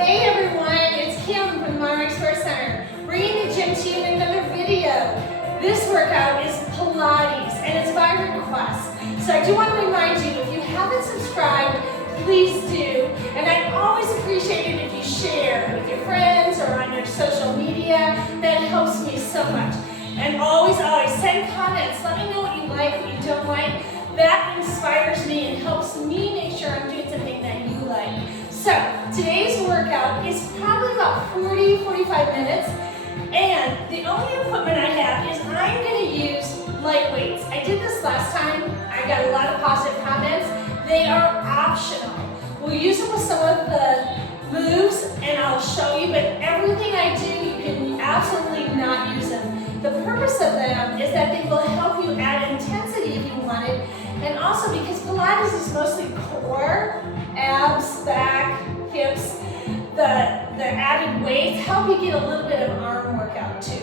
Hey everyone, it's Kim from the Monterey Sports Center, bringing the gym to you in another video. This workout is Pilates, and it's by request. So I do want to remind you, if you haven't subscribed, please do. And I'd always appreciate it if you share with your friends or on your social media. That helps me so much. And always send comments. Let me know what you like, what you don't like. That inspires me and helps me make sure I'm doing something that you like. So today's workout is probably about 40-45 minutes. And the only equipment I have is I'm going to use light weights. I did this last time. I got a lot of positive comments. They are optional. We'll use them with some of the moves and I'll show you, but everything I do, you can absolutely not use them. The purpose of them is that they will help you add intensity if you want it, and also because Pilates is mostly core, abs, back, hips, the added weights help you get a little bit of arm workout too.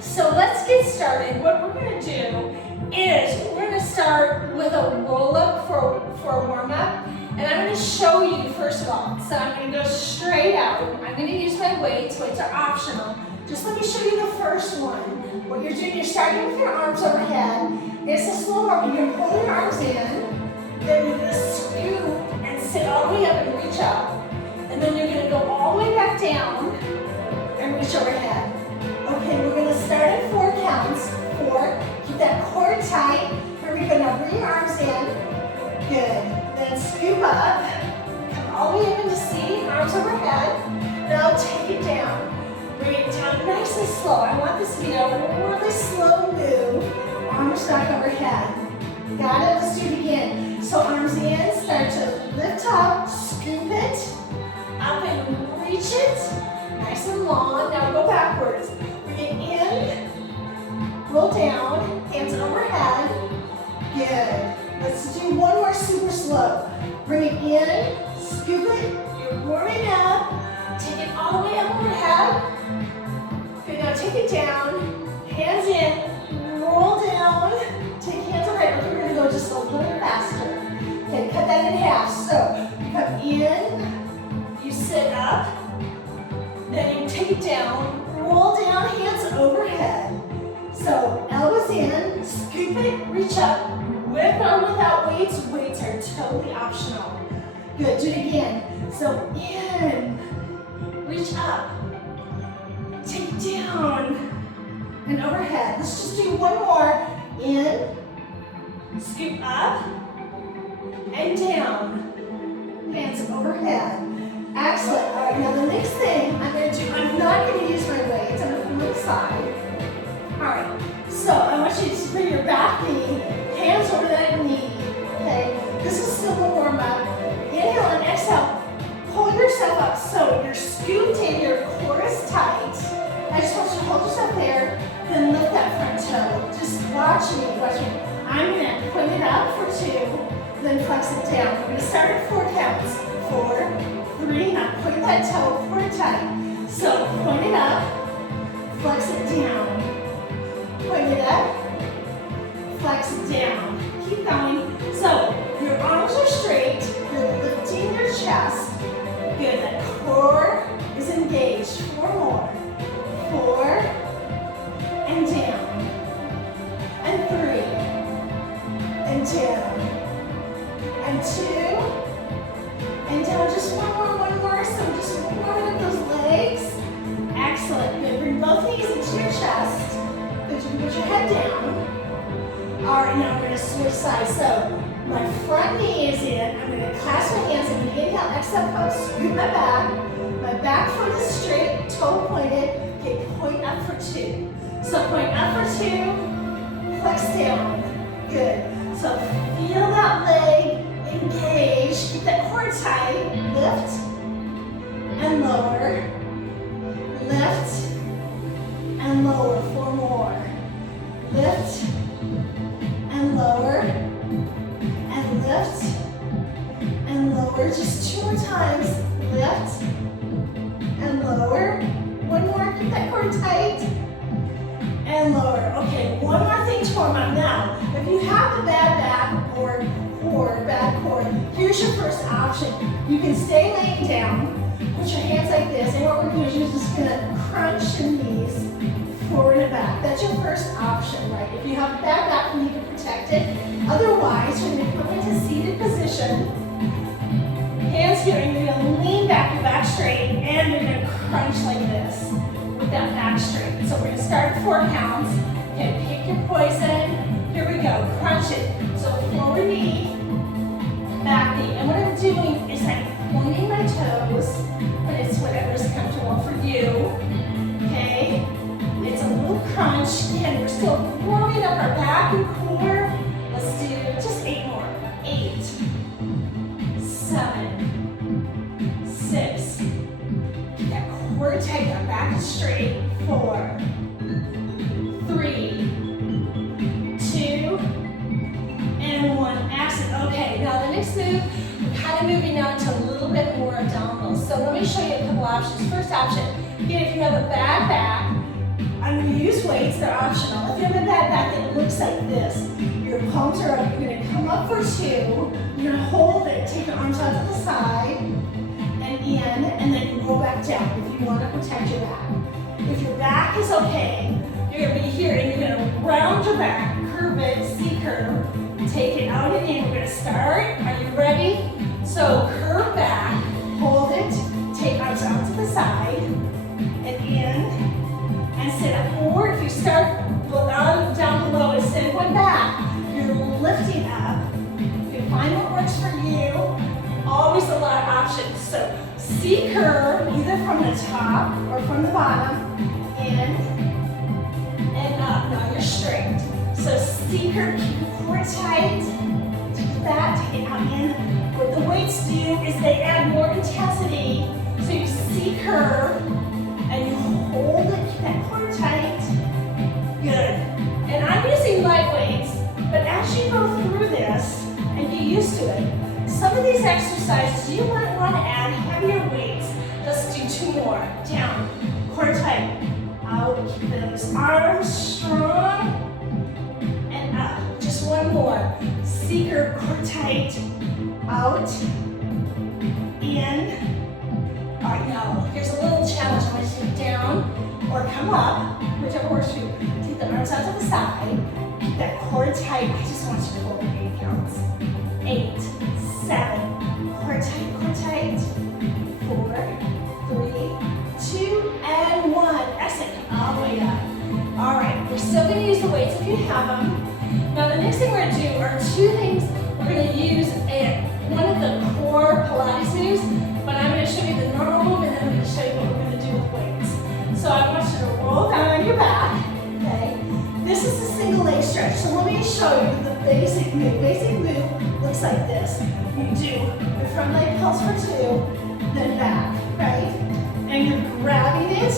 So let's get started. What we're going to do is we're going to start with a roll-up for a warm-up, and I'm going to show you first of all. So I'm going to go straight out. I'm going to use my weights. Weights are optional. Just let me show you the first one. What you're doing, you're starting with your arms overhead. It's a slow movement. You're pulling your arms in, then you're going to scoop and sit all the way up and reach up. And then you're going to go all the way back down and reach overhead. Okay, we're going to start at 4 counts. 4. Keep that core tight. Here we go. Now bring your arms in. Good. Then scoop up. Come all the way up into seating, arms overhead. Now take it down. Bring it down nice and slow. I want this to be a really slow move. Arms back overhead. Got it? Let's do it again. So arms in, start to lift up, scoop it, up and reach it. Nice and long. Now go backwards. Bring it in, roll down, hands overhead. Good. Let's do one more super slow. Bring it in, scoop it, you're warming up. Take it all the way up overhead. Okay, now take it down, hands in, roll down, take hands overhead. We're going to go just a little faster. Okay, cut that in half. So you come in, you sit up, then you take it down, roll down, hands overhead. So elbows in, scoop it, reach up, with or without weights. Weights are totally optional. Good, do it again. So in, reach up, take it down, and overhead. Let's just do one more. In, scoop up, and down. Hands overhead. Excellent. All right, now the next thing I'm going to do, I'm not going to use my weights. I'm going to flip side. All right, so I want you to bring your back knee, hands over that knee. Okay, this is still a warm up. Inhale and exhale. Pull yourself up so you're scooped in, your core is tight. I just want you to hold yourself there, then lift that front toe. Just watch me, watch me. I'm going to point it up for 2, then flex it down. We're going to start at 4 counts. 4, 3, now point that toe, core tight. So point it up, flex it down. Point it up, flex it down. Keep going. So your arms are straight, you're lifting your chest. Good, that core is engaged. 4 more. 4, and down. And 3, and down. And 2, and down. Just one more. So just warming up those legs. Excellent. Good. Bring both knees into your chest. Good. You can put your head down. All right, now we're going to switch sides. So my front knee is in. I'm going to clasp my hands and inhale, exhale, come, scoop my back. My back foot is straight, toe pointed. Okay, point up for 2. So point up for 2, flex down. Good. So feel that leg engage. Keep that core tight. Lift and lower. Lift and lower. 4 more. Lift and lower. And lift and lower. Just 2 more times. Lift and lower. 1 more. Keep that core tight. And lower. Okay, one more thing to warm up. Now, if you have a bad back or bad core, here's your first option. You can stay laying down, put your hands like If you have a bad back, you need to protect it. Otherwise, you're going to come into seated position. Hands here, and you're going to lean back, your back straight, and you're going to crunch like this with that back straight. So we're going to start at 4 counts. Okay, pick your poison. Here we go, crunch it. So forward knee, back knee. And what I'm doing is I'm pointing my toes, but it's whatever's comfortable for you. Okay? It's a little crunch. Again, we're still warming up our back and core. Let's do just 8 more. 8, 7, 6. Keep that core tight, our back is straight. 4, 3, 2, and 1. Excellent. Okay, now the next move, we're kind of moving now into a little bit more abdominals. So let me show you a couple options. First option, again, if you have a bad back, I'm going to use weights, they're optional. If you have a bad back, it looks like this. Your palms are up, you're going to come up for 2, you're going to hold it, take your arms out to the side, and in, and then you go back down if you want to protect your back. If your back is okay, you're going to be here, and you're going to round your back, curve it, C-curve, take it out and in. We're going to start. Are you ready? So curve back, hold it, take arms out to the side, and in, and sit up. Or if you start down below and send one back, you're lifting up. You can find what works for you. Always a lot of options. So C-curve, either from the top or from the bottom, in and up. Now you're straight. So C-curve, keep your core tight. Take that, take it out in. What the weights do is they add more intensity. So you C-curve and you hold it, keep that core tight. Good. And I'm using light weights, but as you go through this and get used to it, some of these exercises you might want to add heavier weights. Let's do 2 more. Down, core tight, out, keep those arms strong, and up. Just 1 more. C-curve, core tight, out, in. All right, now here's a little challenge. I want you to take down or come up, whichever works for you. Take the arms out to the side. Keep that core tight. I just want you to hold it 8 counts. 8, 7, core tight, 4, 3, 2, and 1. Excellent. All the way up. All right, we're still going to use the weights if you have them. Now the next thing we're going to do are 2 things. We're going to use one of the core Pilates moves, but I'm going to show you the normal move, and then I'm going to show you what we're going to do with weights. So I want you to roll down on your back, okay? This is a single leg stretch, so let me show you the basic move. Basic move looks like this. You do your front leg pulse for 2, then back, right? And you're grabbing it.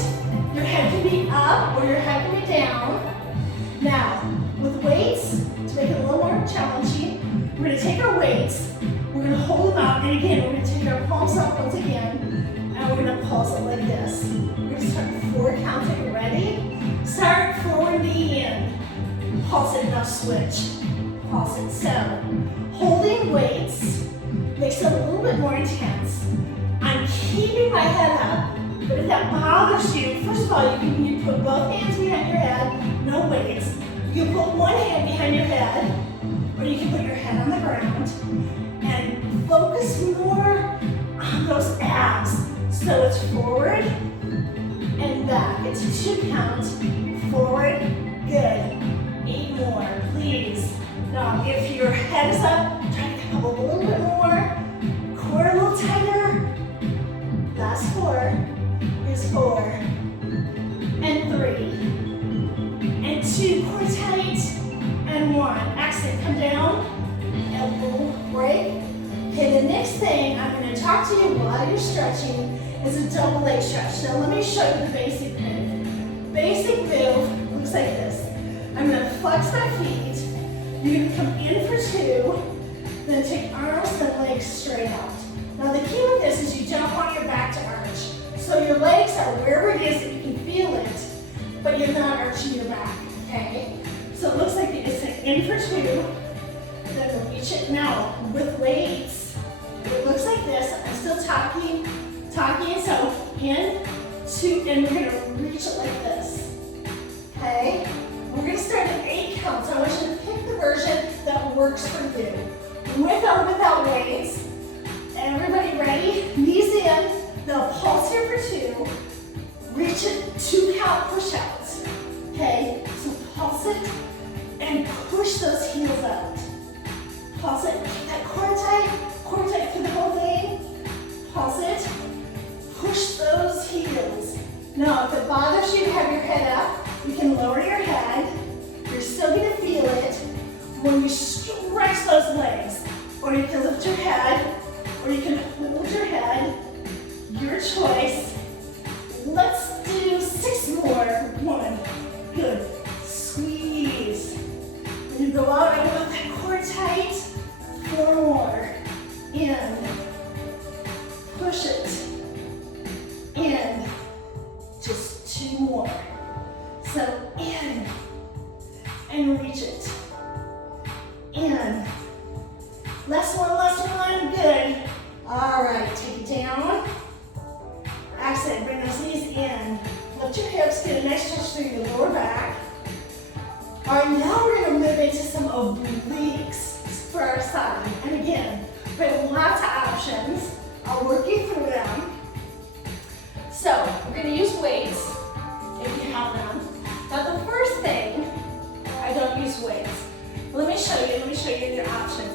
Your head can be up or your head can be down. Now, with weights, to make it a little more challenging, we're going to take our weights, we're going to hold them out, and again, we're going to take our palms up once again, and we're going to pulse it like this. We're going to start 4 counts. Are you ready? Start forward knee in. Pulse it, now switch. Pulse it. So, holding weights makes it a little bit more intense. I'm keeping my head up, but if that bothers you, first of all, you put both hands behind your head, no weights. You can put one hand behind your head, or you can put your head on the ground and focus more on those abs. So it's forward and back. It's 2 counts. Forward, good. 8 more, please. Now, if your head is up, try to come up a little bit more. Core a little tighter. Last 4. Here's 4. And 3. And 2, core tight. And 1. Excellent. Come down. Elbow break. Okay, the next thing I'm going to talk to you while you're stretching is a double leg stretch. Now let me show you the basic move. Basic move looks like this. I'm going to flex my feet. You're going to come in for 2, then take arms and legs straight out. Now the key with this is you don't want your back to arch. So your legs are wherever it is that you can feel it, but you're not arching your back, okay? So it looks like it's an in for 2, then we'll reach it. Now with weights, it looks like this. I'm still talking, so in, 2, and we're gonna reach it like this, okay? We're gonna start at 8 counts. I want you to pick the version that works for you. With or without weights. Everybody ready? Knees in. Now pulse here for 2. Reach it, 2 count push-outs. Okay, so pulse it and push those heels out. Pulse it, keep that core tight through the whole thing. Pulse it, push those heels. Now, if it bothers you to have your head up, you can lower your head. You're still gonna feel it when you stretch those legs. Or you can lift your head, or you can hold your head. Your choice. Let's do 6 more. 1, good. Squeeze. When you go out, I want that core tight. 4 more. In. Push it. In. Just 2 more. So in. And reach it. In. Last one, good. All right, take it down. Exhale, bring those knees in. Lift your hips, get a nice stretch through your lower back. All right, now we're gonna move into some obliques for our side. And again, we have lots of options. I'll work you through them. So, we're gonna use weights, if you have them. Now the first thing, I don't use weights. Let me show you your options.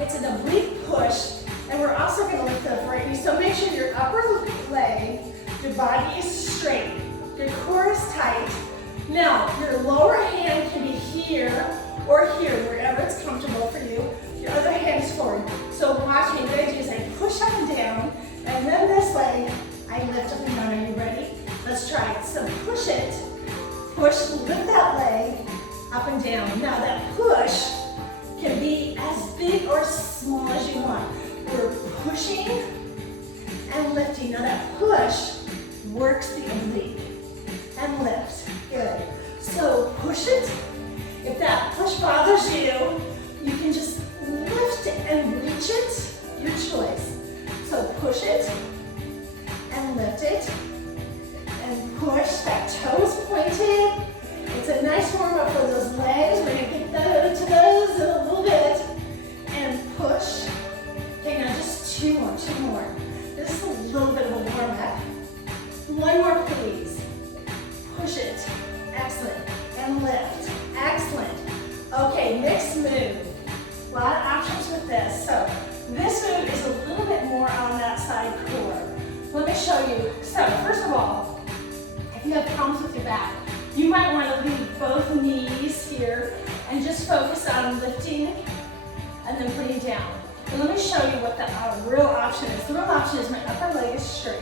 It's an oblique push, and we're also going to lift the right knee. So make sure your upper leg, your body is straight, your core is tight. Now, your lower hand can be here or here, wherever it's comfortable for you. Your other hand is forward. So watch me. What I do is I push up and down, and then this leg, I lift up and down. Are you ready? Let's try it. So push it, push, lift that leg, up and down. Now that push can be as big or small as you want. We're pushing and lifting. Now that push works the oblique. And lift. Good. So push it. If that push bothers you, you can just lift it and reach it. Your choice. So push it and lift it. And push. That toes pointed. It's a nice warm up for those legs. We're going to get to those in a little bit. And push. Okay, now just 2 more. This is a little bit of a warm up. 1 more, please. Push it. Excellent. And lift. Excellent. Okay, next move. A lot of options with this. So this move is a little bit more on that side core. Let me show you. So first of all, if you have problems with your back, you might want to leave both knees here and just focus on lifting and then putting down. And let me show you what the real option is. The real option is my upper leg is straight.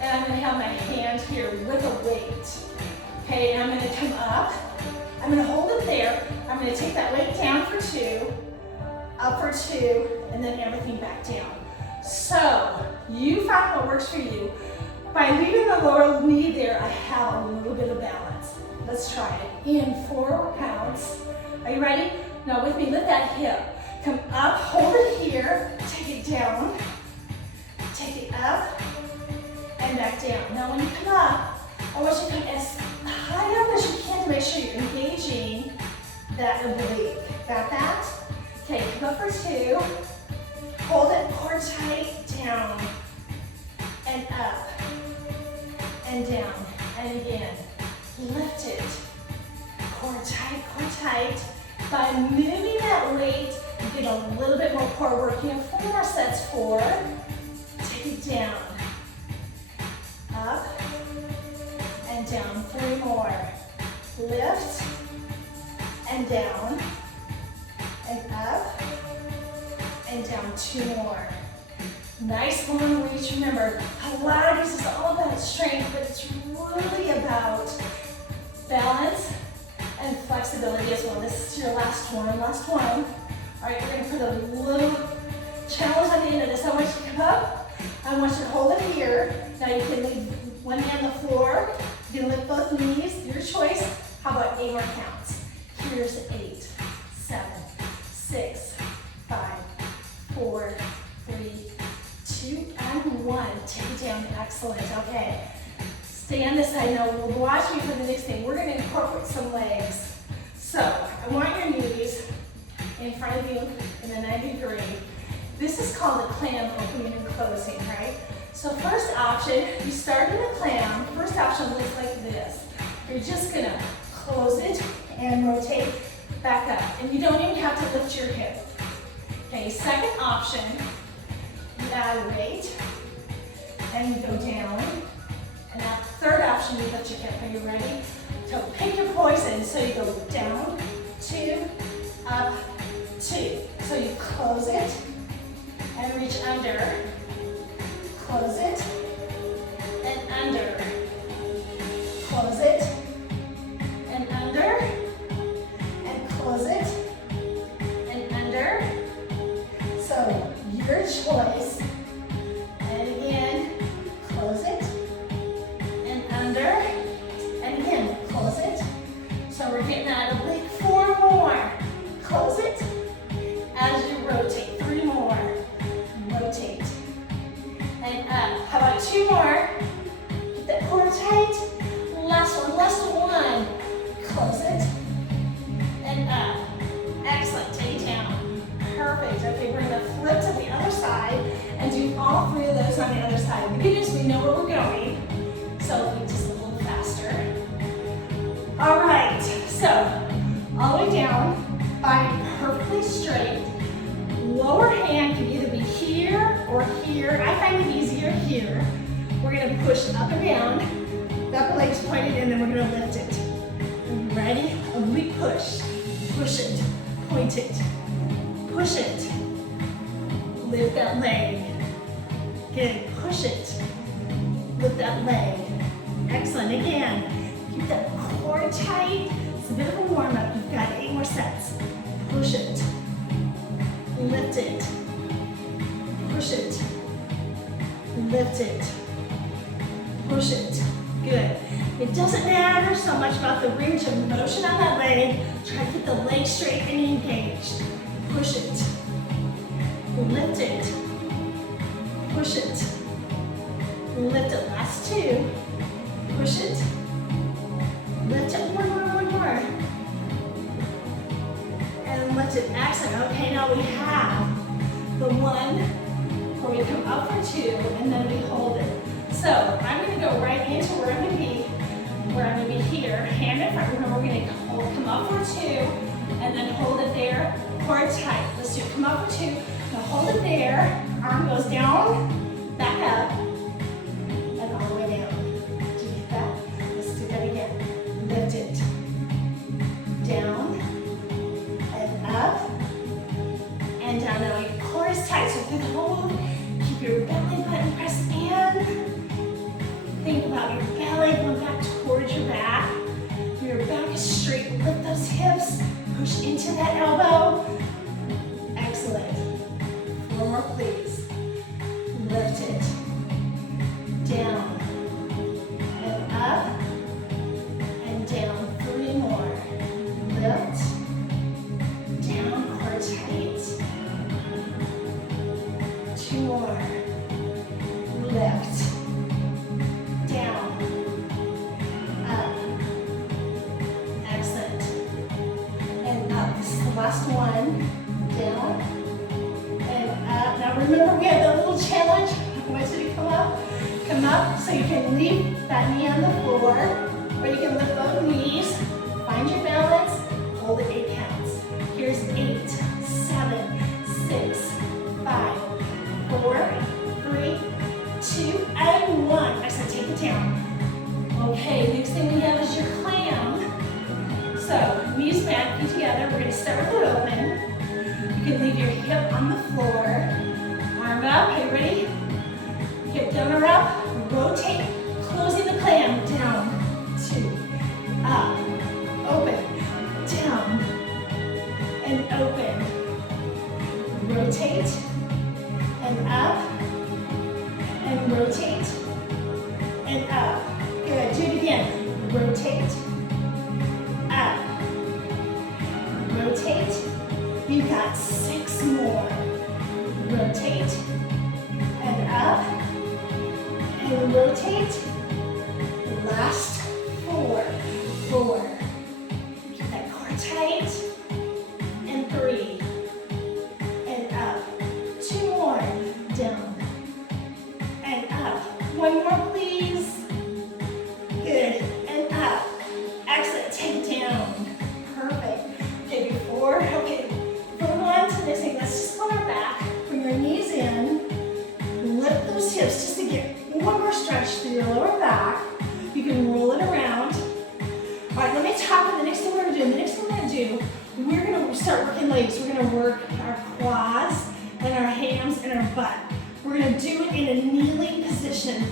And I'm going to have my hand here with a weight. Okay, and I'm going to come up. I'm going to hold it there. I'm going to take that weight down for 2, up for 2, and then everything back down. So, you find what works for you. By leaving the lower knee there, I have a little bit of balance. Let's try it. In 4 counts. Are you ready? Now with me, lift that hip. Come up, hold it here, take it down, take it up, and back down. Now when you come up, I want you to come as high up as you can to make sure you're engaging that oblique. Got that? Okay, come up for 2, hold it, core tight, down, and up. And down, and again, lift it, core tight. By moving that weight, you get a little bit more core work. You have 4 more sets. 4, take it down, up, and down. 3 more, lift, and down, and up, and down. 2 more. Nice long reach. Remember, Pilates is all about strength, but it's really about balance and flexibility as well. This is your last one. All right, we're going to put a little challenge on the end of this. I want you to come up. I want you to hold it here. Now you can leave one hand on the floor. You can lift both knees. Your choice. How about 8 more counts? Here's 8, 7, 6, 5, 4, 3, 2, and 1. Take it down. Excellent. Okay. Stay on this side. Now, watch me for the next thing. We're going to incorporate some legs. So, I want your knees in front of you in a 90 degree. This is called a clam opening and closing, right? So first option, you start in a clam. First option looks like this. You're just going to close it and rotate back up. And you don't even have to lift your hip. Okay, second option, you add a weight and you go down. And that third option, you lift your hip. Are you ready? So pick your poison. So you go down, 2, up, 2. So you close it and reach under. Close it and under. Close it and under. And close it and under. So your choice. And again, close it and under. And again, close it. So we're getting out of like 4 more. Close it as you rotate. 3 more. Rotate. And up. How about 2 more? Get that core tight. Last one. Close it. And up. Excellent. Take it down. Perfect. Okay, we're going to flip to the other side and do all 3 of those on the other side. The good news, we know where we're going. So let me just a little faster. All right. So, all the way down. Body perfectly straight. Lower hand can either be here or here. I find it easier here. We're going to push up and down. The upper leg's pointed in, then we're going to lift it. Are you ready? Oblique push. Push it. Point it. Push it. Lift that leg. Good. Push it. Lift that leg. Excellent. Again, keep that core tight. It's a bit of a warm-up. You've got 8 more sets. Push it. Lift it. Push it. Lift it. Push it. Good. It doesn't matter so much about the range of motion on that leg. Try to get the leg straight and engaged. Push it. Lift it. Push it. Lift it. Last 2. Push it. Lift it. One more. And lift it. Excellent. Okay, now we have the one where we come up for 2 and then we hold it. So I'm going to go right into where I'm going to be here. Hand in front. Remember, we're going to come up for 2 and then hold it there. Core tight. Let's do come up for 2. Now hold it there. Arm goes down, back up, and all the way down. Did you get that? Let's do that again. Lift it. Down. Up and down. Now your core is tight, so through the whole move, keep your belly button pressed in. Think about your belly going back towards your back. Your back is straight. Lift those hips. Push into that elbow. Excellent. 4 more, please. Lift it. Down. And up. And down. 3 more. Lift. Down, core tight. 2 more. Lift. Down. Up. Excellent. And up. This is the last one. Down. And up. Now remember, we have that little challenge. I want you to come up. Come up so you can leave that knee on the floor, or you can lift both knees. Find your balance. Hold it 8 counts. Here's 8, 7, 6, 5, 4, 3, 2, and 1. Excellent. Take it down. Okay, next thing we have is your clam. So, knees back, feet together. We're going to start with it open. You can leave your hip on the floor. Arm up. Are you ready? Hip donor up. Rotate. Closing the clam. Down. 2. Up. Open. Down. And open. Rotate. And up. And rotate. And up. Good. Do it again. Rotate. Up. Rotate. You've got 6 more. Rotate. And up. And rotate. One more, please. Good, and up. Excellent, take down. Perfect. Okay, before we go on to the next thing, let's just put our back, bring your knees in, lift those hips just to get one more stretch through your lower back. You can roll it around. All right, let me talk about the next thing we're gonna do. The next thing we're gonna do, we're gonna start working legs. We're gonna work our quads and our hams and our butt. We're gonna do it in a kneeling position.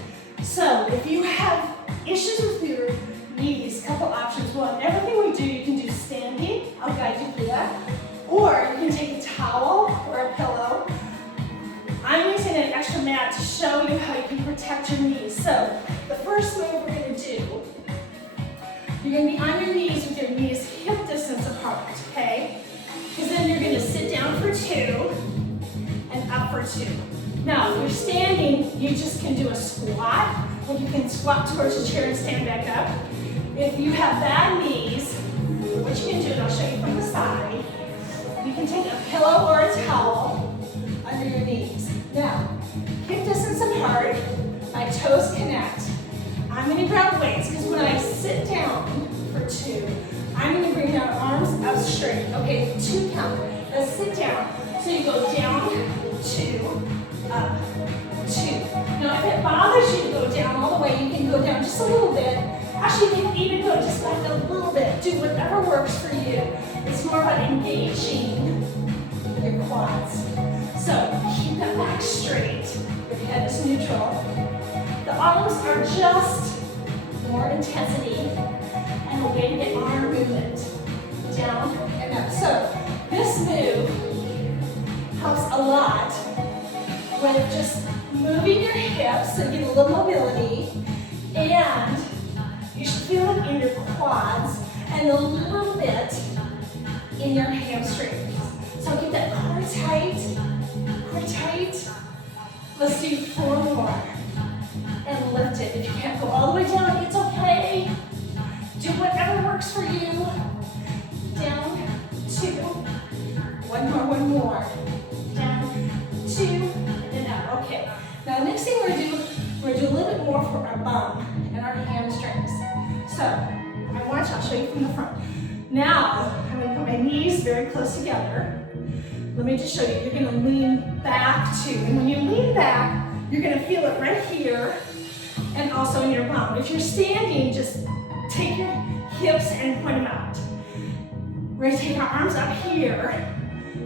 So if you have issues with your knees, couple options. Well, everything we do, you can do standing. I'll guide you through that. Or you can take a towel or a pillow. I'm using an extra mat to show you how you can protect your knees. So the first move we're gonna do, you're gonna be on your knees with your knees hip distance apart, okay? Because then you're gonna sit down for 2 and up for 2. Now, if you're standing, you just can do a squat, or you can squat towards the chair and stand back up. If you have bad knees, what you can do, and I'll show you from the side, you can take a pillow or a towel under your knees. Now, hip distance apart, my toes connect. I'm gonna grab weights, because when I sit down for 2, I'm gonna bring our arms up straight. Okay, 2 count. Let's sit down. So you go down, 2, up, 2. Now, if it bothers you to go down all the way, you can go down just a little bit. Actually, you can even go just back a little bit. Do whatever works for you. It's more about engaging your quads. So keep that back straight. Your head is neutral. The arms are just more intensity and a way to get arm movement down and up. So this move helps a lot with just moving your hips so you get a little mobility, and you should feel it in your quads and a little bit in your hamstrings. So keep that core tight, core tight. Let's do 4 more. And lift it. If you can't go all the way down, it's okay. Do whatever works for you. Down, 2. One more. Down, 2, and then up. Okay. Now, next thing we're gonna do a little bit more for our bum and our hamstrings. So, I'll show you from the front. Now, I'm gonna put my knees very close together. Let me just show you. You're gonna lean back too. And when you lean back, you're gonna feel it right here and also in your bum. If you're standing, just take your hips and point them out. We're gonna take our arms up here,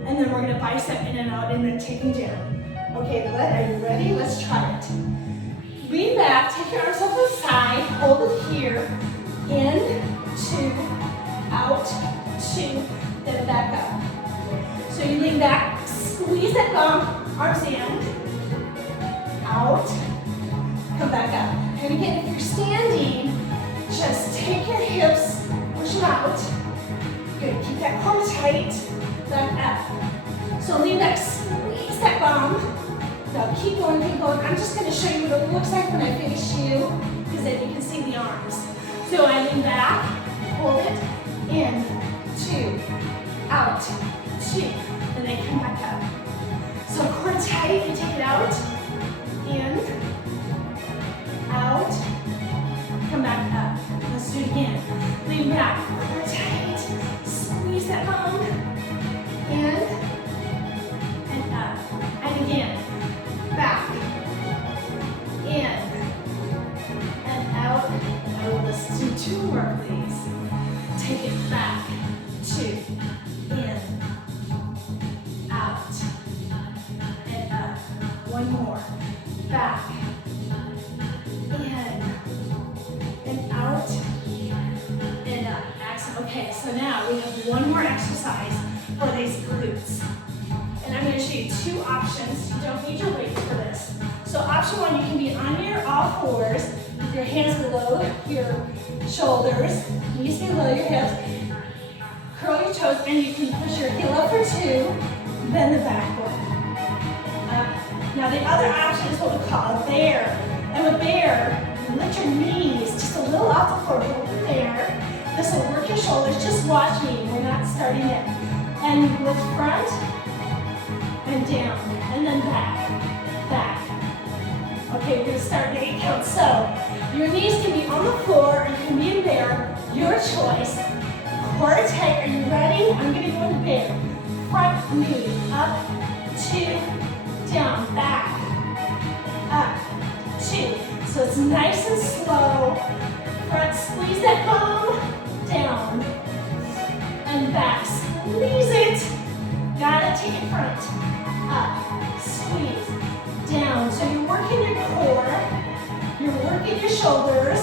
and then we're gonna bicep in and out and then take them down. Okay, are you ready? Let's try it. Lean back, take your arms off the side, hold it here, in, 2, out, 2, then back up. So you lean back, squeeze that bum, arms in, out, come back up. And again, if you're standing, just take your hips, push them out. Good, keep that core tight, back up. So lean back, squeeze that bum. Now keep going, keep going. I'm just gonna show you what it looks like when I finish you, because then you can see the arms. So I lean back, hold it, in, 2, out, 2, and then come back up. So core tight, and take it out, in, out, come back up. Let's do it again. Lean back, core tight, squeeze that bum, in, and up. And again, back, in, and out. Oh, let's do 2 more, please. Take it back, 2, in, out, and up. 1 more, back, in, and out, and up. Excellent. Okay, so now we have 1 more exercise for these glutes. And I'm going to show you 2 options. You don't need your weights for this. So option 1, you can be on your all fours with your hands below your shoulders, knees below your hips, curl your toes, and you can push your heel up for 2, then the back one. Now the other option is what we call a bear. And with bear, you lift your knees just a little off the floor, hold them there. This will work your shoulders. Just watch me. We're not starting yet. And you lift front and down, and then back, back, Okay, we're gonna start an 8 count. So, your knees can be on the floor and can be in bear, your choice. Core tight, are you ready? I'm gonna go into bear. Front knee, up, 2, down, back, up, 2. So it's nice and slow. Front, squeeze that bum, down, and back. Squeeze it. Got it, take it front. Up, squeeze, down. So you're working your core, you're working your shoulders,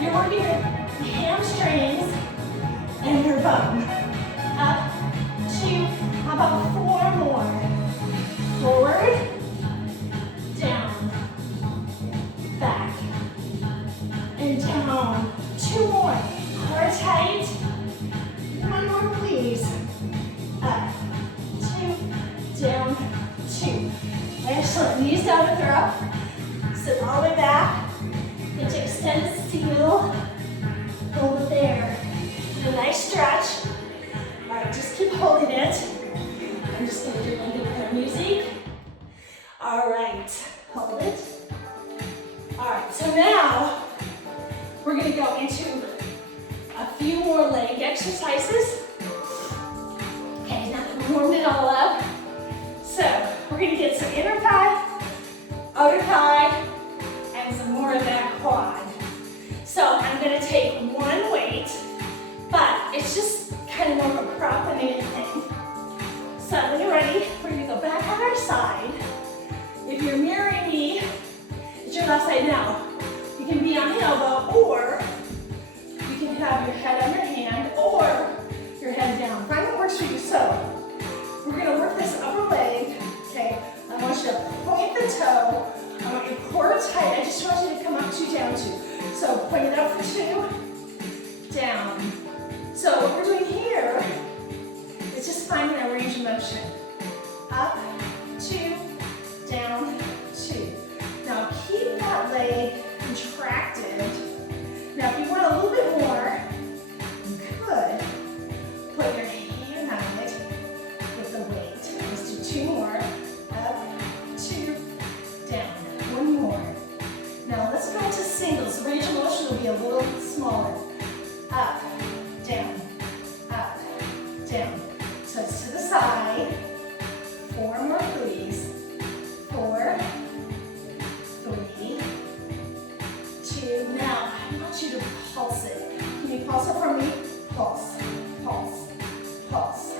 you're working your hamstrings, and your bum. Up, 2, how about 4 more? Forward, down, back, and down. 2 more. Core tight. 1 more, please. Up, 2, down, 2. Excellent. Knees down to throw. Sit all the way back. Get to extended steel. Over there. A nice stretch. All right, just keep holding it. I'm just going to do a little bit of music. All right, hold it. All right, so now we're going to go into a few more leg exercises. Okay, now that we warmed it all up. So we're going to get some inner thigh, outer thigh, and some more of that quad. So I'm going to take one weight, but it's just kind of more of a prop than anything. So when you're ready, we're going to go back on our side. If you're mirroring me, it's your left side now. You can be on the elbow, or you can have your head on your hand, or your head down. Find what works for you. So we're going to work this upper leg. Okay, I want you to point the toe. I want your core tight. I just want you to come up 2, down 2. So point it up for 2, down. So what we're doing here is just finding a range of motion. Up, 2, down, 2. Now keep that leg contracted. Now if you want a little bit more, you could put your hand on it with the weight. Let's do 2 more. Up, 2, down. 1 more. Now let's go into singles. The range of motion will be a little smaller. Up, down, up, down. So it's to the side. 4 more, please. 4, 3, 2. Now I want you to pulse it. Can you pulse it for me? Pulse, pulse, pulse,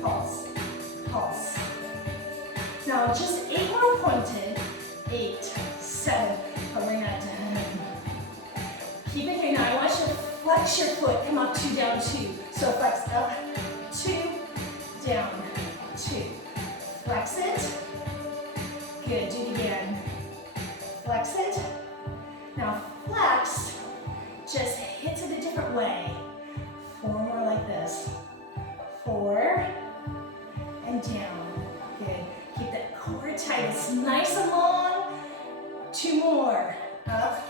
pulse, pulse. Now just 8 more pointed. 8, 7, but we're not done. Keep it here. Now I want you to flex your foot. Come up 2, down 2. So flex up, 2, down, 2. Flex it. Good, do it again. Flex it. Now flex, just hits it a different way. 4 more like this. 4, and down. Good. Keep that core tight. It's nice and long. 2 more. Up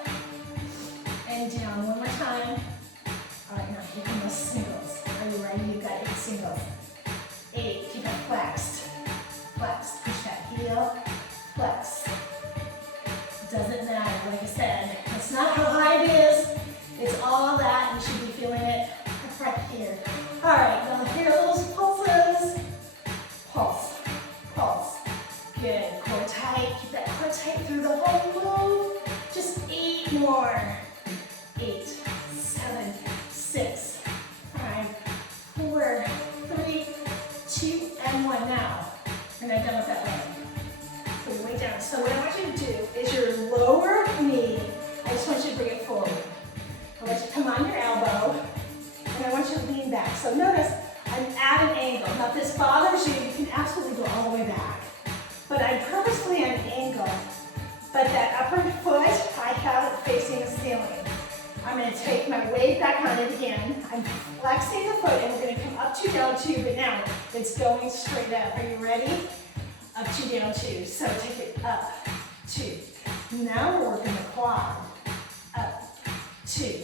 and down. 1 more time. All right, now hitting those singles. Are you ready? You've got 8 singles. 8. Keep it flexed. Flex. Push that heel. Flex. Doesn't matter. Like I said, it's not how high it is. It's all that. You should be feeling it right here. All right, now here are those pulses. Pulse. Pulse. Good. Core tight. Keep that core tight through the whole move. Just 8 more. 8, 7, 6, 5, 4, 3, 2, and 1. Now, we're not done with that leg. Put your weight down. So what I want you to do is your lower knee, I just want you to bring it forward. I want you to come on your elbow, and I want you to lean back. So notice, I'm at an angle. Now if this bothers you, you can absolutely go all the way back. But I'm purposefully at an angle. But that upper foot, I have it facing the ceiling. I'm going to take my weight back on it again. I'm flexing the foot, and we're going to come up 2, down 2, but now it's going straight up. Are you ready? Up 2, down 2. So take it up, 2. Now we're working the quad. Up, 2,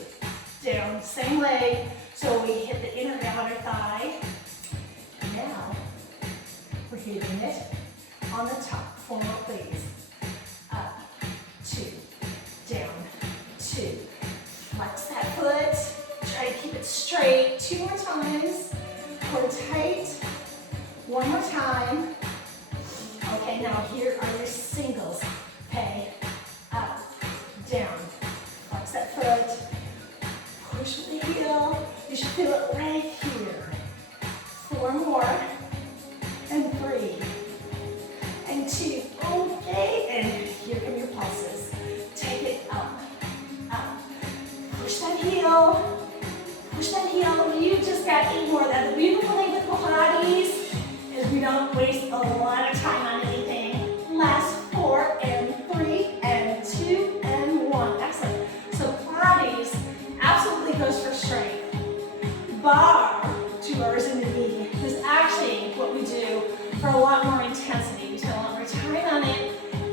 down, same leg. So we hit the inner and outer thigh. Now we're hitting it on the top. 4 more, please. Up, core tight. One more time. Okay, now here are your singles. Okay, up, down. Flex that foot. Push with the heel. You should feel it right here. 4 more. And 3. And 2. Okay, and here come your pulses. Take it up, up. Push that heel. Push that heel. You just got 8 more. That's the beautiful thing with Pilates is we don't waste a lot of time on anything. Last 4 and 3 and 2 and 1. Excellent. So Pilates absolutely goes for strength. Bar, 2 hours in the knee, is actually what we do for a lot more intensity. We spend a lot more time on it,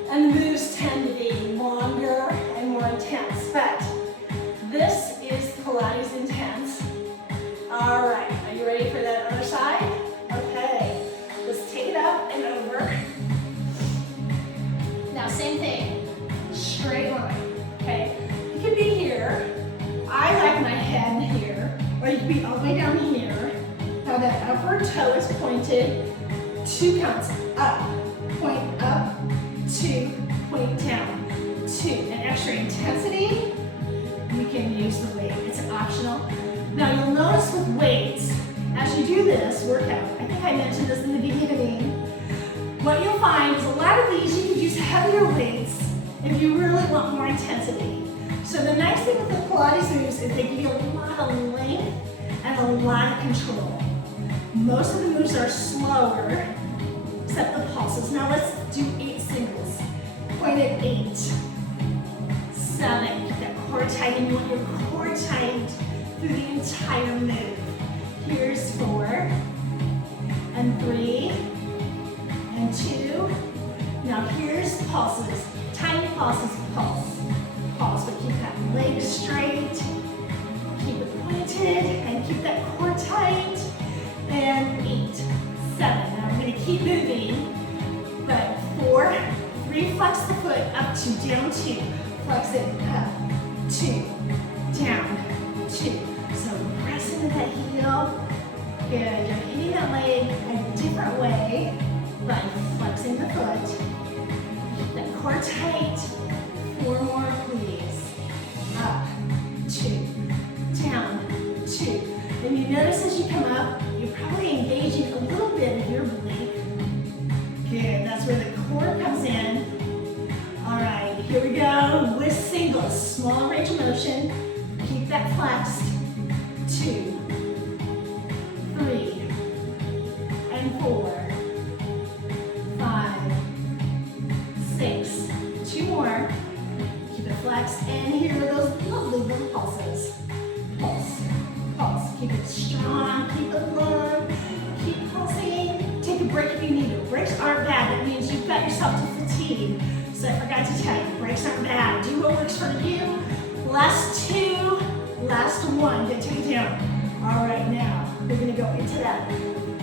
and the moves tend to be longer and more intense. But this is Pilates intense. All right, are you ready for that other side? Okay, let's take it up and over. Now, same thing, straight line, okay? You could be here. I like my head here, or you could be all the way down here. Now that upper toe is pointed, 2 counts, up, 2, point down, 2. And extra intensity, you can use the weight, it's optional. Now you'll notice with weights, as you do this workout, I think I mentioned this in the beginning, what you'll find is a lot of these you can use heavier weights if you really want more intensity. So the nice thing with the Pilates moves is they give you a lot of length and a lot of control. Most of the moves are slower, except the pulses. Now let's do 8 singles. Point at 8, 7, keep that core tight, and you want your core tight through the entire move. Here's 4, and 3, and 2. Now here's pulses, tiny pulses, pulse, pulse, but keep that leg straight, keep it pointed, and keep that core tight, and 8, 7. Now we're gonna keep moving, but 4, reflex the foot, up 2, down 2, flex it, up, 2, down, 2. So press into that heel, good, you're hitting that leg a different way by flexing the foot. Keep that core tight, 4 more please, up, 2, down, 2. And you notice as you come up, you're probably engaging a little bit of your oblique. Good, that's where the core comes in. All right, here we go with singles. Small range of motion. Keep that flexed. 2, 3, and 4, 5, 6. 2 more. Keep it flexed. And here are those lovely little pulses. Pulse, pulse. Keep it strong. Keep it long. Keep pulsing. Take a break if you need it. Breaks aren't bad. That means you've got yourself to fatigue. So I forgot to tell you, breaks aren't bad. Do what works for you. Last 2, last 1. Then take it down. All right, now we're gonna go into that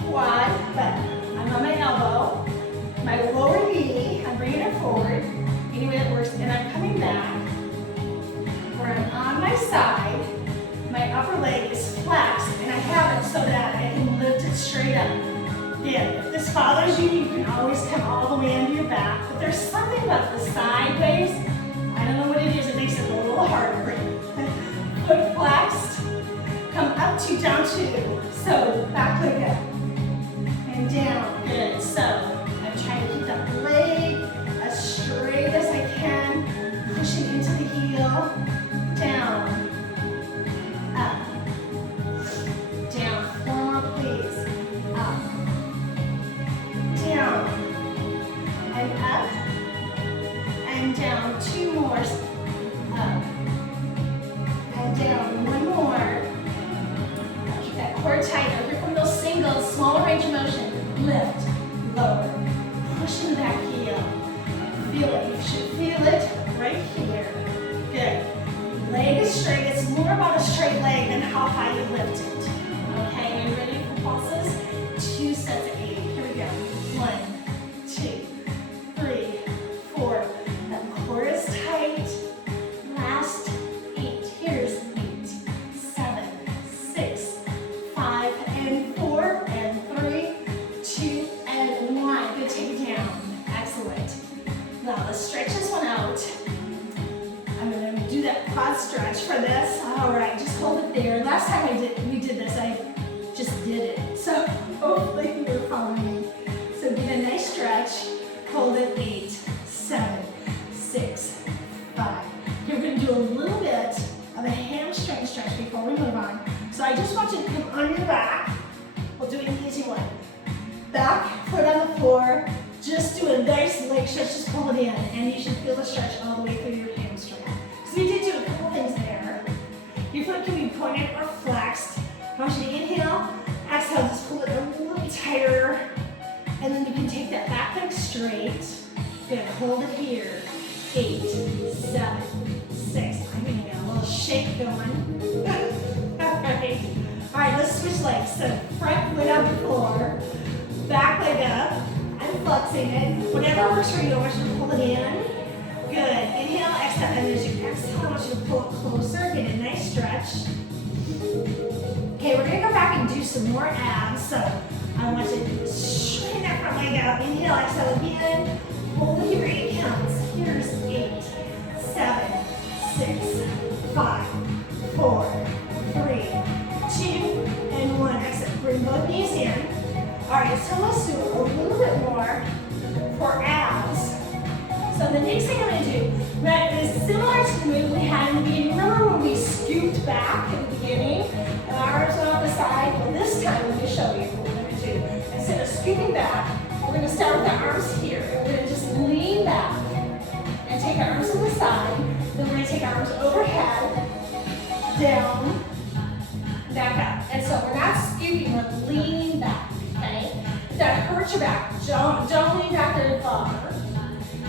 quad, but I'm on my elbow, my lower knee, I'm bringing it forward, any way that works, and I'm coming back, where I'm on my side, my upper leg is flexed, and I have it so that I can lift it straight up. Again, if this bothers you, you can always come all the way into your back, but there's something about the sideways, I don't know what it is, it makes it a little harder. Foot flexed, come up 2, down 2, so back leg up, and down, good, so I'm trying to keep that leg as straight as I can, pushing into the heel, down, up, down, 4 more please, up, down, and up, and down, 2 more, up, and down, 1 more. Now keep that core tight. Over from those singles, small range of motion. Lift, lower, quad stretch for this. All right, just hold it there. Last time we did this, I just did it. So hopefully you're following me. So get a nice stretch. Hold it, 8, 7, 6, 5. You're going to do a little bit of a hamstring stretch before we move on. So I just want you to come on your back. We'll do an easy one. Back, foot on the floor. Just do a nice leg stretch, just pull it in, and you should feel the stretch all the way through your hamstring. So we did do a couple things there. Your foot can be pointed or flexed. I want you to inhale, exhale, just pull it a little tighter, and then you can take that back leg straight. Good, hold it here. 8, 7, 6. I'm gonna get a little shake going. All right, let's switch legs. So front foot on the floor, back leg up. I'm flexing it. Whatever works for you, I want you to pull it in. Good. Inhale, exhale, and as you exhale, I want you to pull it closer. Get a nice stretch. Okay, we're gonna go back and do some more abs. So I want you to straighten that front leg out. Inhale, exhale again. Hold it here, 8 counts. Here's 8, 7, 6, 5, 4, 3, 2, and 1. Exhale. Bring both knees in. All right, so let's do a little bit more for abs. So the next thing I'm going to do that is similar to the move we had in the beginning. Remember when we scooped back in the beginning and our arms went off the side? Well, this time let me show you what we're going to do. Instead of scooping back, we're going to start with our arms here. And we're going to just lean back and take our arms to the side. Then we're going to take our arms overhead, down, back up. And so we're not scooping, we're leaning back. Okay? If that hurts your back, don't lean back very far.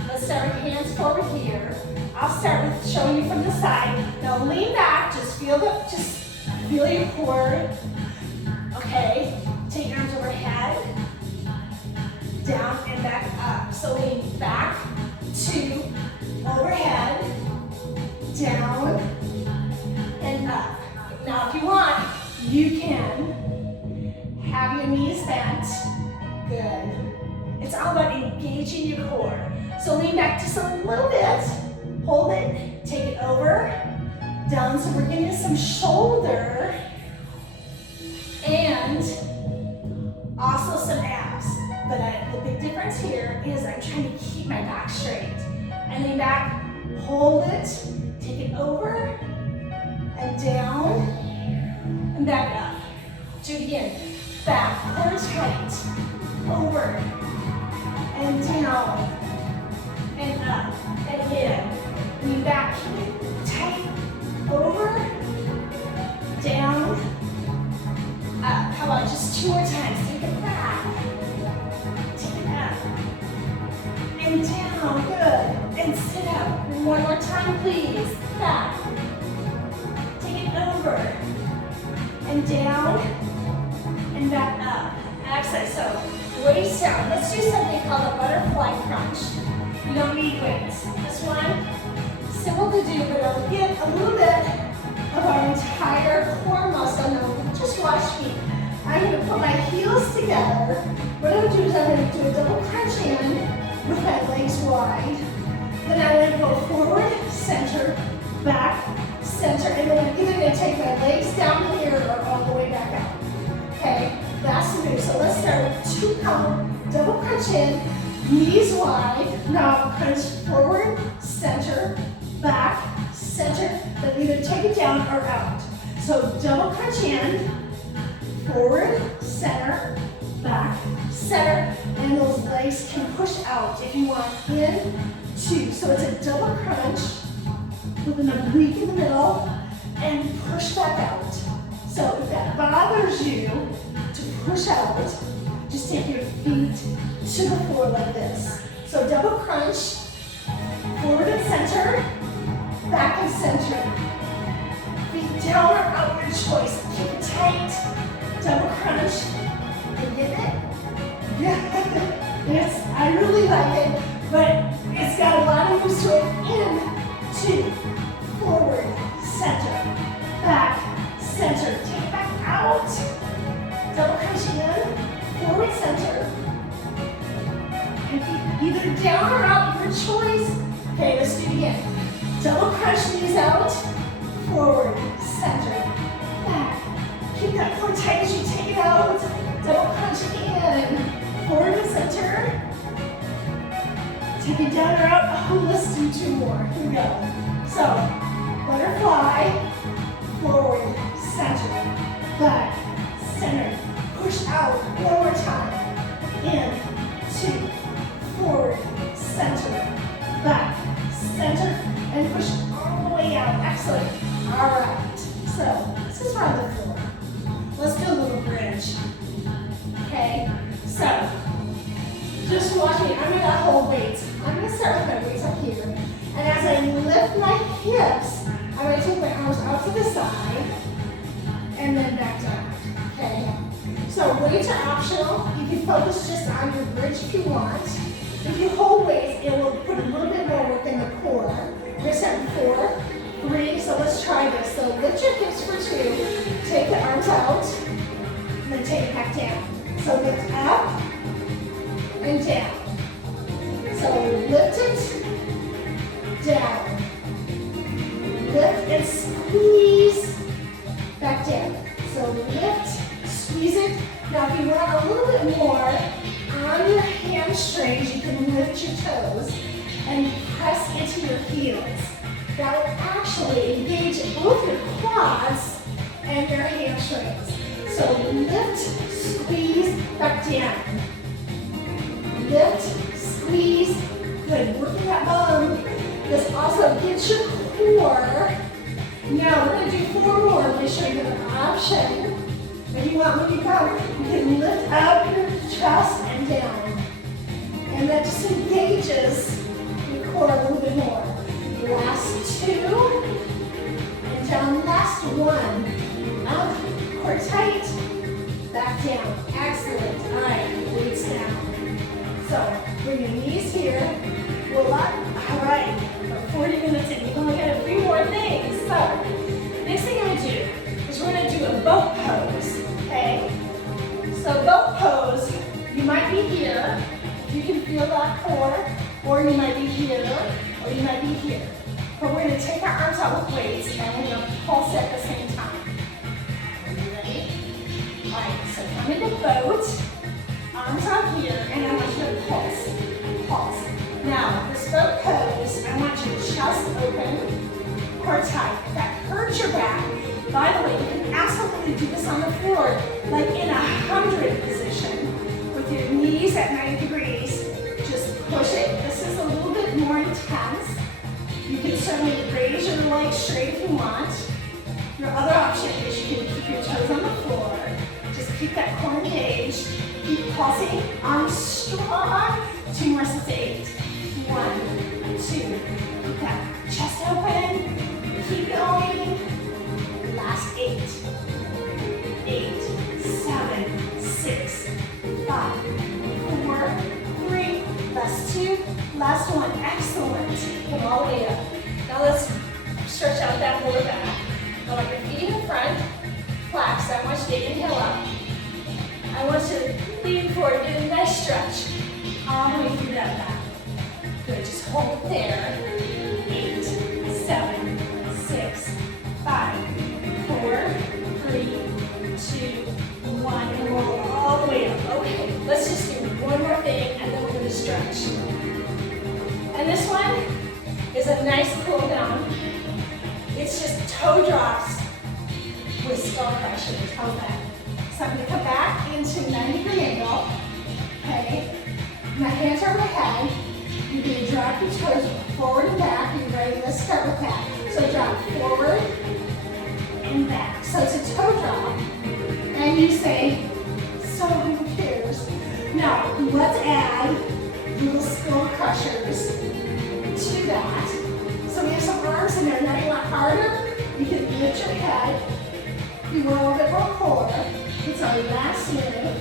Let's start with hands forward here. I'll start with showing you from the side. Now lean back, just feel your core. Okay? Take your arms overhead, down and back up. So lean back, 2, overhead, down, and up. Now if you want, you can have your knees bent. Good. It's all about engaging your core. So lean back just a little bit. Hold it. Take it over. Down. So we're getting some shoulder and also some abs. But the big difference here is I'm trying to keep my back straight. And lean back. Hold it. Take it over and down and back up. Do it again. Back, core tight, over, and down, and up, and again. Lean back, keep it tight, over, down, up. How about just 2 more times? Take it back, take it up, and down, good. And sit up. 1 more time, please. Back, take it over, and down, and back up. Exercise. So waist down. Let's do something called a butterfly crunch. You don't need weights. This one, simple to do, but it'll get a little bit of our entire core muscle. Now, just watch me. I'm going to put my heels together. What I'm going to do is I'm going to do a double crunch in with my legs wide. Then I'm going to go forward, center, back, center, and then I'm either going to take my legs down here or all the way back out. Okay, that's the move. So let's start with 2 count, double crunch in, knees wide. Now crunch forward, center, back, center. Then either take it down or out. So double crunch in, forward, center, back, center, and those legs can push out if you want. In, 2. So it's a double crunch with an oblique in the middle and push back out. So if that bothers you to push out, just take your feet to the floor like this. So double crunch, forward and center, back and center. Feet down or out, your choice. Keep it tight, double crunch. You get it? Yeah, yes, I really like it, but it's got a lot of moves to it. In, 2, forward, center, back, center. Take it back out. Double crunch in, forward, center. And feet either down or out, your choice. Okay, let's do it again. Double crunch, knees out. you down or out? Oh, let's do 2 more. Here we go. So, butterfly, forward, center, back, center, push out. One more time. In, 2, forward, center, back, center, and push all the way out. Excellent. All right. So, this is around the floor. Let's do a little bridge. Okay. So, just watch me. I'm gonna hold weights. I'm gonna start with my weights up here. And as I lift my hips, I'm gonna take my arms out to the side and then back down. Okay? So weights are optional. You can focus just on your bridge if you want. If you hold weights, it will put a little bit more work in the core. We're gonna start in 4, 3, so let's try this. So lift your hips for 2, take the arms out, and then take it back down. So lift up and down. So lift it, down. Lift and squeeze, back down. So lift, squeeze it. Now if you want a little bit more on your hamstrings, you can lift your toes and press into your heels. That will actually engage both your quads and your hamstrings. So lift, squeeze, back down. Lift, squeeze, good. Working that bum. This also gets your core. Now we're going to do 4 more. Make sure you have an option. If you want, when you go, you can lift up your chest and down. And that just engages your core a little bit more. Last 2. And down, last 1. Up, core tight. Back down. Excellent. All right, weights down. So bring your knees here. Roll up. All right. For 40 minutes in, you've only got a few more things. So next thing I'm going to do is we're going to do a boat pose. Okay? So boat pose, you might be here. You can feel that core. Or you might be here. Or you might be here. But we're going to take our arms out with weights and we're going to pulse at the same time. Are you ready? All right, so come into boat, arms out here, and I want you to pulse, pulse. Now, this boat pose, I want your chest open, core tight. If that hurts your back, by the way, you can absolutely do this on the floor, like in a 100 position, with your knees at 90 degrees. Just push it. This is a little bit more intense. You can certainly raise your legs straight if you want. Your other option is you can keep your toes on the floor. Just keep that core engaged. Keep pulsing. Arms strong. 2 more sets of 8. 1, 2. Keep that chest open. Keep going. Last 8. 8, 7, 6, 5, 4, 3. Last 2. Last 1. Excellent. Come all the way up. Now let's stretch out that lower back. I want your feet in front. Flex. I want you to inhale up. I want you to lean forward. Get a nice stretch all the way through that back. Good. Just hold it there. 8, 7, 6, 5, 4, 3, 2, 1. And roll all the way up. Okay. Let's just do one more thing and then we're going to stretch. And this one is a nice cool down. It's just toe drops with skull crushers. How's that? So I'm going to come back into 90-degree angle. Okay. My hands are on my head. You're going to drop your toes forward and back. You're ready? Let's start with that. So drop forward and back. So it's a toe drop. And you say, so who cares? Now, let's add little skull crushers to that. So we have some arms in there. Now you want harder? You can lift your head. You want a little bit more core. It's our last move.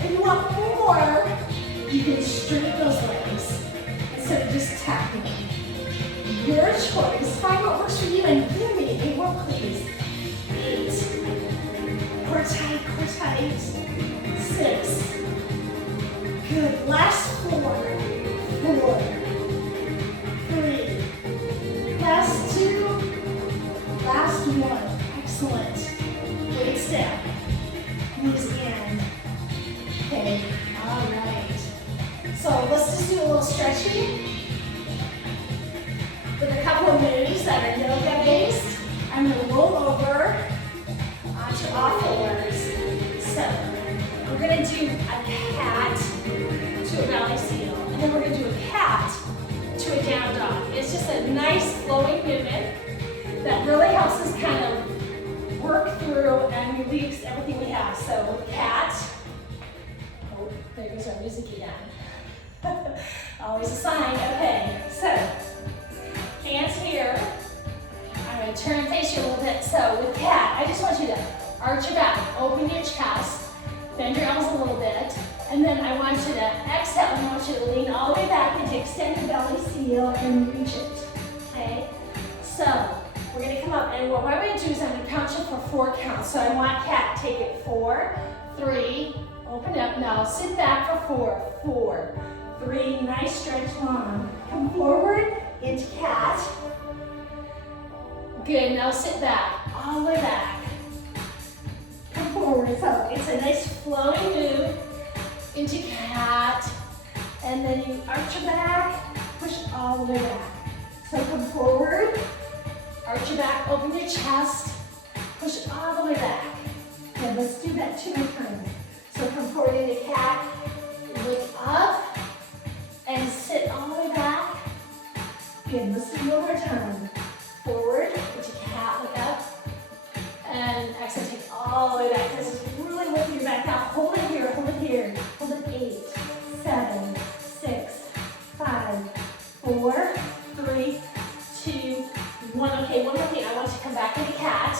If you want more, you can straighten those legs instead of just tapping them. Your choice. Find what works for you and give me a more, please. 8. Core tight, core tight. 6. Good. Last 4. 4. 3. Last 2. Last 1. Excellent. Weights down. Knees in. Okay. All right. So let's just do a little stretching. center, yoga based. I'm going to roll over onto all fours. So we're going to do a cat to a belly seal, and then we're going to do a cat to a down dog. It's just a nice flowing movement that really helps us kind of work through and release everything we have. So cat, oh, there goes our music again. Always a sign. Okay, so hands here. I'm going to turn and face you a little bit. So with cat, I just want you to arch your back, open your chest, bend your elbows a little bit, and then I want you to exhale, and I want you to lean all the way back and to extend the belly seal and reach it. Okay? So we're going to come up, and what I'm going to do is I'm going to count you for 4 counts. So I want cat, take it 4, 3, open up. Now sit back for 4, 4, 3, nice stretch long. Come forward into cat. Good, now sit back, all the way back. Come forward, so it's a nice flowing move into cat. And then you arch your back, push all the way back. So come forward, arch your back, open your chest, push all the way back. Okay, let's do that 2 more times. So come forward into cat, look up, and sit all the way back. Good, let's do 1 more time. Forward, into cat, look up, and exhale, take all the way back. This is really lifting your back. Now hold it here, hold it here. Hold it 8, 7, 6, 5, 4, 3, 2, 1. Okay, one more thing. I want you to come back into cat.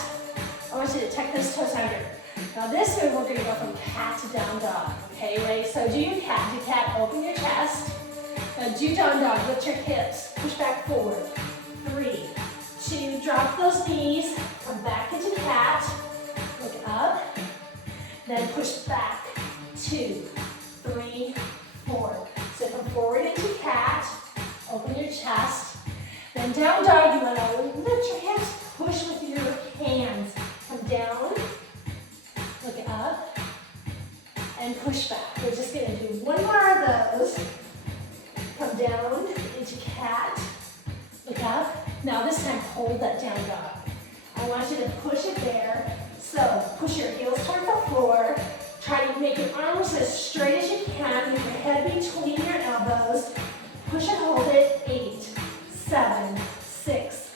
I want you to tuck those toes under. Now this way we're going to go from cat to down dog. Okay, ready? So do your cat. Do cat, open your chest. Now do down dog, lift your hips. Push back forward. 3, 2, drop those knees. Come back into cat. Look up. Then push back. 2, 3, 4. So come forward into cat. Open your chest. Then down dog, you want to lift your hips. Push with your hands. Come down. Look up. And push back. We're just going to do 1 more of those. Come down into cat. Look up. Now this time, hold that down dog. I want you to push it there. So push your heels toward the floor. Try to make your arms as straight as you can with your head between your elbows. Push and hold it. 8, 7, 6,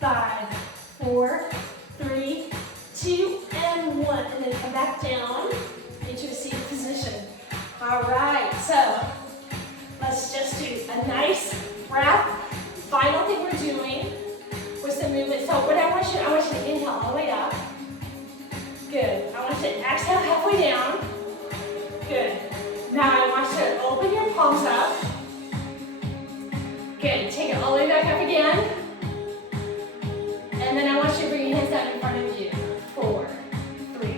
5, 4, 3, 2, and 1. And then come back down into a seated position. All right, so let's just do a nice breath. Final thing we're doing was the movement. So what I want you to inhale all the way up. Good. I want you to exhale halfway down. Good. Now I want you to open your palms up. Good. Take it all the way back up again. And then I want you to bring your hands down in front of you. 4, 3,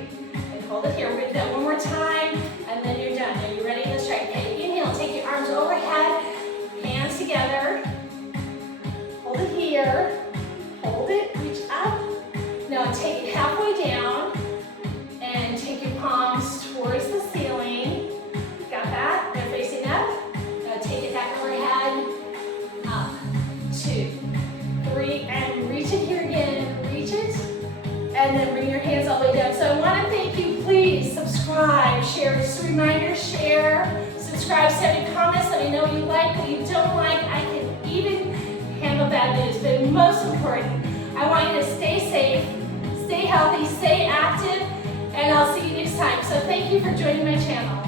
and hold it here. We're going to do that 1 more time, and then you're done. Are you ready? Let's try it. Okay, inhale. Take your arms overhead, hands together. Hold it here. Hold it. Reach up. Now take it halfway down, and take your palms towards the ceiling. Got that? They're facing up. Now take it back overhead. Up. 2, 3, and reach it here again. Reach it. And then bring your hands all the way down. So I want to thank you. Please subscribe, share. Just a reminder, share, subscribe, send me comments. Let me know what you like, what you don't like. I can even handle bad news. But most important, I want you to stay safe, stay healthy, stay active, and I'll see you next time. So thank you for joining my channel.